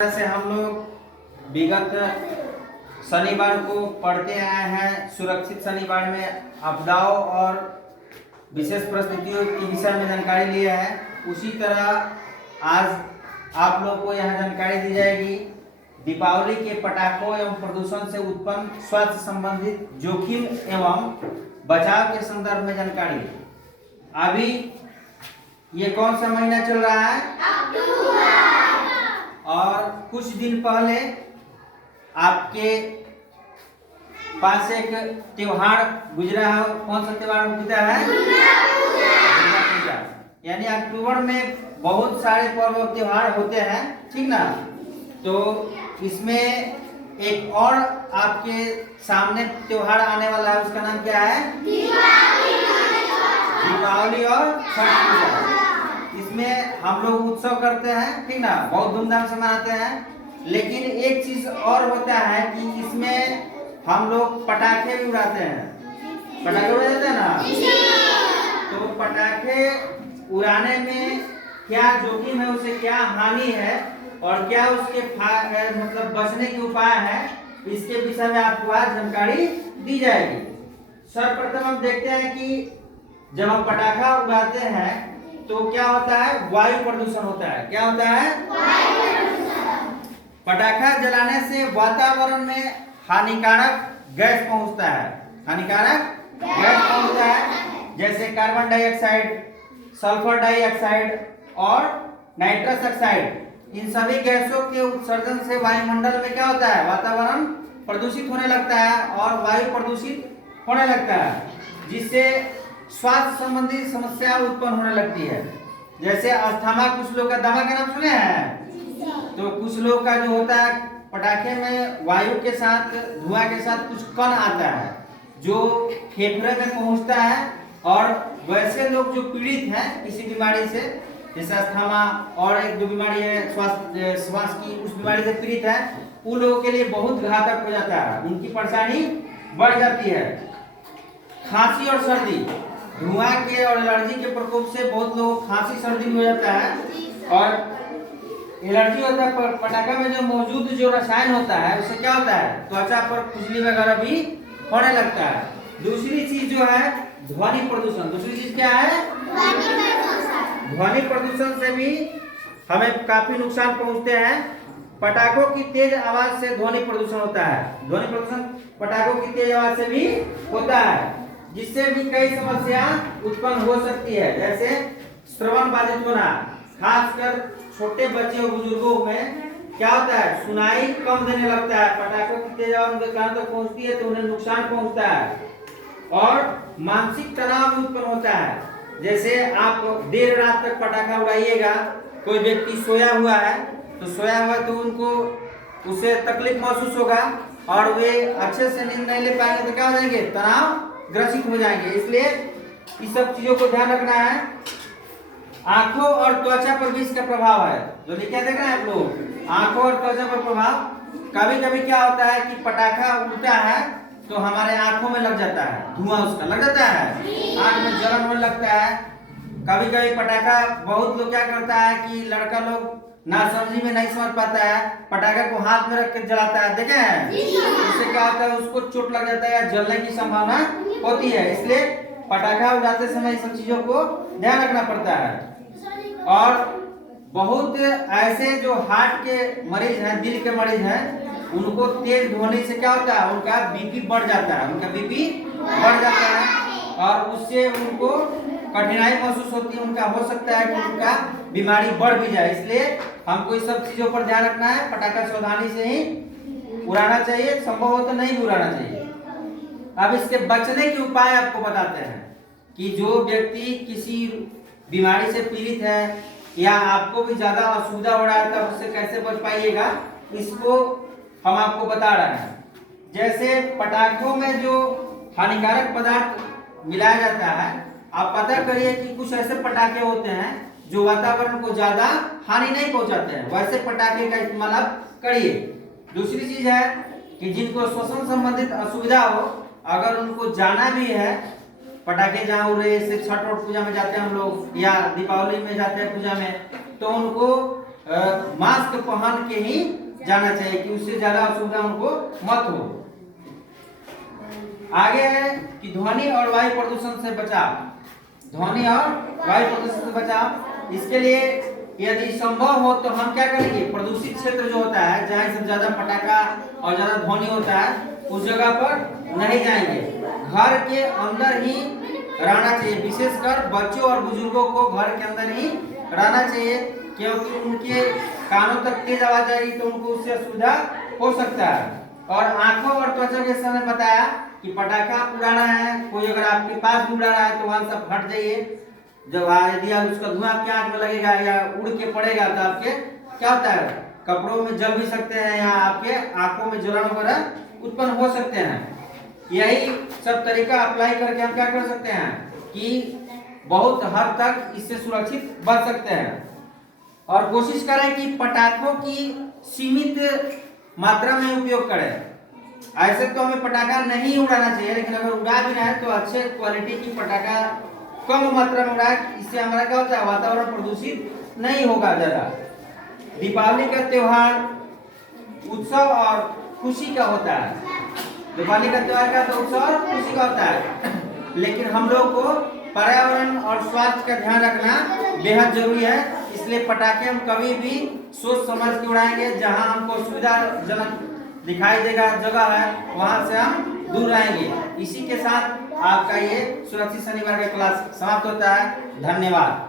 से हम लोग विगत शनिवार को पढ़ते आए हैं सुरक्षित शनिवार में आपदाओं और विशेष परिस्थितियों के विषय में जानकारी लिए हैं। उसी तरह आज आप लोग को यह जानकारी दी जाएगी दीपावली के पटाखों एवं प्रदूषण से उत्पन्न स्वास्थ्य संबंधित जोखिम एवं बचाव के संदर्भ में जानकारी। अभी ये कौन सा महीना चल रहा है? और कुछ दिन पहले आपके पास एक त्योहार गुजरा है। कौन सा त्योहार गुजरा है? दुर्गा पूजा। यानी अक्टूबर में बहुत सारे पर्व त्योहार होते हैं, ठीक ना। तो इसमें एक और आपके सामने त्योहार आने वाला है, उसका नाम क्या है? दीपावली और छठ पूजा। इसमें हम लोग उत्सव करते हैं, ठीक ना, बहुत धूमधाम से मनाते हैं। लेकिन एक चीज और होता है कि इसमें हम लोग पटाखे भी उड़ाते हैं। पटाखे उड़ाते हैं ना, तो पटाखे उड़ाने में क्या जोखिम है, उसे क्या हानि है और क्या उसके मतलब बचने के उपाय है, इसके विषय में आपको आज जानकारी दी जाएगी। सर्वप्रथम हम देखते हैं कि जब हम पटाखा उड़ाते हैं तो क्या होता है? वायु प्रदूषण होता है। क्या होता है? पटाखा जलाने से वातावरण में हानिकारक गैस पहुंचता है। हानिकारक गैस पहुंचता है, जैसे कार्बन डाइऑक्साइड, सल्फर डाइऑक्साइड और नाइट्रस ऑक्साइड। इन सभी गैसों के उत्सर्जन से वायुमंडल में क्या होता है? वातावरण प्रदूषित होने लगता है और वायु प्रदूषित होने लगता है, जिससे स्वास्थ्य संबंधी समस्या उत्पन्न होने लगती है। जैसे अस्थमा, कुछ लोग का दमा का नाम सुने हैं? तो कुछ लोग का जो होता है, पटाखे में वायु के साथ, धुआं के साथ कुछ कण आता है जो फेफड़े में पहुंचता है। और वैसे लोग जो पीड़ित हैं किसी बीमारी से, जैसे अस्थमा और एक दो बीमारी है श्वास की, उस बीमारी से पीड़ित है, उन लोगों के लिए बहुत घातक हो जाता है, उनकी परेशानी बढ़ जाती है। खांसी और सर्दी, धुआं के और एलर्जी के प्रकोप से बहुत लोग खांसी सर्दी हो जाता है। और एलर्जी होता है, पटाखा में जो मौजूद जो रसायन होता है उससे क्या होता है? त्वचा पर खुजली वगैरह भी होने लगता है। दूसरी चीज जो है ध्वनि प्रदूषण। दूसरी चीज क्या है? ध्वनि प्रदूषण से भी हमें काफी नुकसान पहुंचते हैं। पटाखों की तेज आवाज से ध्वनि प्रदूषण होता है। ध्वनि प्रदूषण पटाखों की तेज आवाज से भी होता है, जिससे भी कई समस्या उत्पन्न हो सकती है, जैसे श्रवण बाधित होना। खासकर छोटे बच्चे और बुजुर्गों में क्या होता है? सुनाई कम देने लगता है। पटाखों की तेज आवाज उनके कान तक पहुंचती है तो उन्हें नुकसान पहुंचता है। और मानसिक तनाव भी उत्पन्न होता है। जैसे आप देर रात तक पटाखा उड़ाइएगा, कोई व्यक्ति सोया हुआ है तो उनको उसे तकलीफ महसूस होगा और वे अच्छे से नींद नहीं ले पाएंगे, तो क्या हो जाएंगे? तनाव ग्रसित हो जाएंगे। इसलिए इस सब चीजों को ध्यान रखना है। आंखों और त्वचा पर भी इसका प्रभाव है। जो क्या देख रहे हैं आप लोग, आंखों और त्वचा पर प्रभाव। कभी कभी क्या होता है कि पटाखा उड़ता है तो हमारे आंखों में लग जाता है, धुआं उसका लग जाता है, आंख में जलन होने लगता है। कभी कभी पटाखा, बहुत लोग क्या करता है कि लड़का लोग नासमझी में नहीं समझ पाता है, पटाखा को हाथ में रख के जलाता है, देखे हैं? इससे क्या होता है? उसको चोट लग जाता है या जलने की संभावना होती है। इसलिए पटाखा उड़ाते समय इन सब चीजों को ध्यान रखना पड़ता है। और बहुत ऐसे जो हार्ट के मरीज हैं, दिल के मरीज हैं, उनको तेज ध्वनि से क्या होता है? उनका बीपी बढ़ जाता है, और उससे उनको कठिनाई महसूस होती है। उनका हो सकता है कि उनका बीमारी बढ़ भी जाए। इसलिए हमको इस सब चीजों पर ध्यान रखना है। पटाखा सावधानी से ही उड़ाना चाहिए, संभव हो तो नहीं भी उड़ाना चाहिए। अब इसके बचने के उपाय आपको बताते हैं कि जो व्यक्ति किसी बीमारी से पीड़ित है या आपको भी ज्यादा असुविधा हो रहा है तब उससे कैसे बच पाइएगा, इसको हम आपको बता रहे हैं। जैसे पटाखों में जो हानिकारक पदार्थ मिलाया जाता है, आप पता करिए कि कुछ ऐसे पटाखे होते हैं जो वातावरण को ज्यादा हानि नहीं पहुंचाते हैं, वैसे पटाखे का इस्तेमाल आप करिए। दूसरी चीज है कि जिनको श्वसन संबंधित असुविधा हो, अगर उनको जाना भी है, पटाखे जहाँ उड़ रहे, छठ और पूजा में जाते हैं हम लोग या दीपावली में जाते हैं पूजा में, तो उनको मास्क पहन के ही जाना चाहिए कि उससे ज्यादा असुविधा उनको मत हो। आगे है कि ध्वनि और वायु प्रदूषण से बचाव। ध्वनि और वायु प्रदूषण से बचाव, इसके लिए यदि संभव हो तो हम क्या करेंगे, प्रदूषित क्षेत्र जो होता है जहाँ से ज्यादा पटाखा और ज्यादा ध्वनि होता है उस जगह पर नहीं जाएंगे, घर के अंदर ही रहना चाहिए। विशेषकर बच्चों और बुजुर्गों को घर के अंदर ही रहना चाहिए, क्योंकि उनके कानों तक तेज आवाज आएगी तो उनको उससे असुविधा हो सकता है। और आंखों और त्वचा के समय बताया कि पटाखा उड़ाना है, कोई अगर आपके पास भी उड़ा रहा है तो वहां से हट जाइए। जब यदि उसका धुआं आपके आंख में लगेगा या उड़ के पड़ेगा तो आपके क्या होता है, कपड़ों में जल भी सकते हैं या आपके आंखों में जलन वगैरह उत्पन्न हो सकते हैं। यही सब तरीका अप्लाई करके हम क्या कर सकते हैं कि बहुत हद तक इससे सुरक्षित बच सकते हैं। और कोशिश करें कि पटाखों की सीमित मात्रा में उपयोग करें। ऐसे तो हमें पटाखा नहीं उड़ाना चाहिए, लेकिन अगर उड़ा भी रहे हैं तो अच्छे क्वालिटी की पटाखा कम मात्रा में उड़ाए, इससे हमारा क्या होता है, वातावरण प्रदूषित नहीं होगा ज्यादा। दीपावली का त्योहार उत्सव और खुशी का होता है। दीपावली का त्योहार का तो उत्सव और खुशी का होता है, लेकिन हम लोग को पर्यावरण और स्वास्थ्य का ध्यान रखना बेहद जरूरी है। इसलिए पटाखे हम कभी भी सोच समझ के उड़ाएंगे। जहां हमको सुविधाजनक दिखाई देगा जगह है वहां से हम दूर रहेंगे। इसी के साथ आपका ये सुरक्षित शनिवार का क्लास समाप्त होता है। धन्यवाद।